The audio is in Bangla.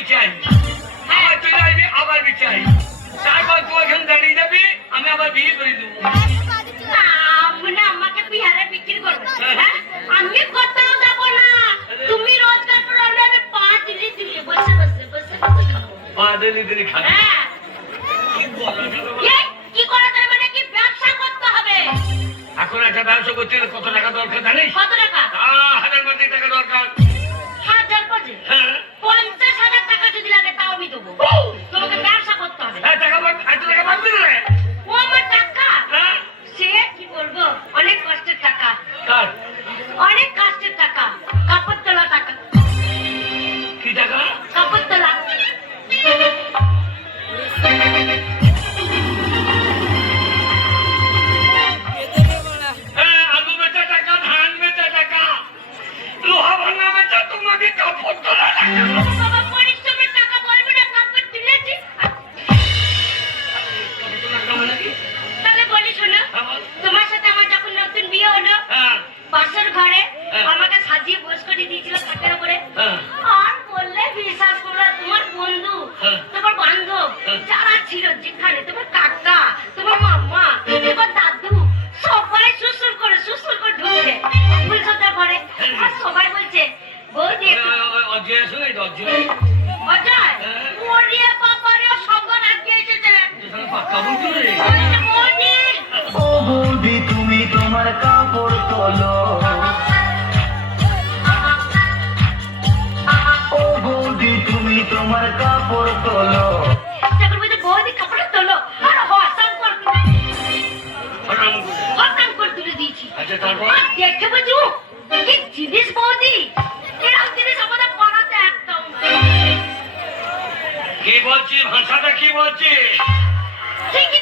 বিচাই আবার চলে আসবি আবার বিচাই তারপর তুই এখানে দাঁড়িয়ে যাবি আমি আবার বিয়ে করে দেবো না আমাকে বিহারে বিক্রি করবে হ্যাঁ আমি কোথাও যাবো না তুমি রোজগার করে আমি 5 দিন দিলে বসে বসে বসে খাবো 5 দিন খাবো হ্যাঁ কি করা যায় মানে কি ব্যবসা করতে হবে এখন একটা ব্যবসা করতে হলে কত টাকা দরকার জানিস কত টাকা 1000 টাকা দরকার 1000 কোটি হ্যাঁ 50,000 টাকা যদি লাগে তাও আমি দেবো তোমাকে ব্যবসা করতে হবে হ্যাঁ টাকা এত টাকা পাবি রে ও আমার টাকা হ্যাঁ সে কি বলবো অনেক কষ্টের টাকা কার অনেক কষ্টের টাকা কাপড় তোলা টাকা কি টাকা কাপড় তোলা আলু বেচা টাকা ধান বেচা টাকা লোহা ভাঙা বেচা তোমাকে কাপড় তোলা বাবা পরিশ্রমের টাকা বলবো না কাপড় তুলেছি তাহলে বলি শোনো তোমার সাথে আমার যখন নতুন বিয়ে হলো পাশের ঘরে আমাকে সাজিয়ে বস করে দিয়েছিল খাটের উপরে আর বললে বিশ্বাস করো তোমার বন্ধু তোমার বান্ধব যারা ছিল যেখানে তোমার কাকা তোমার মাম্মা তোমার দাদু সবাই সুসুর করে ঢুকছে ফুলসজ্জা ঘরে আর সবাই বলছে বৌদি অজয় শুনে অজয় অজয় ওরে বাবারে সবার আগে এসেছে পাক্কা বলছো রে বৌদি ও বৌদি তুমি তোমার কাপড় তোলো ও বৌদি তুমি তোমার কাপড় তোলো তখন বলছে বৌদি কাপড় তোলো আর হসান করে তুলে দিয়েছি আচ্ছা তারপর আর দেখে বলছি ও কি জিনিস বৌদি এরকম জিনিস আমাদের পাড়াতে একদম কি বলছি ভাষাটা কি বলছি ঠিকই